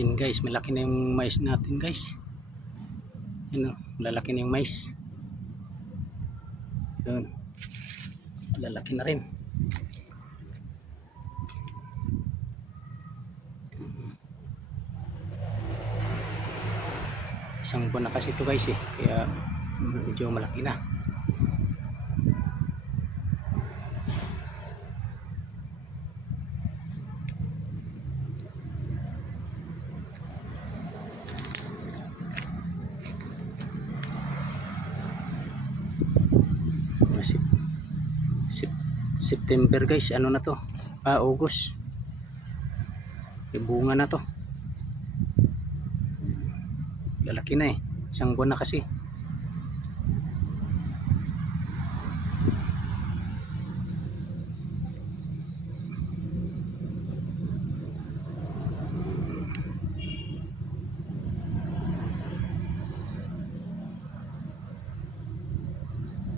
Yun guys, malaki na yung mais natin guys. Yun o, lalaki na yung mais. Yun, lalaki na rin. Isang buwan na kasi ito guys eh, kaya medyo malaki na. September guys, ano na to? August. May bunga na to. Lalaki na eh. Isang buwan na kasi.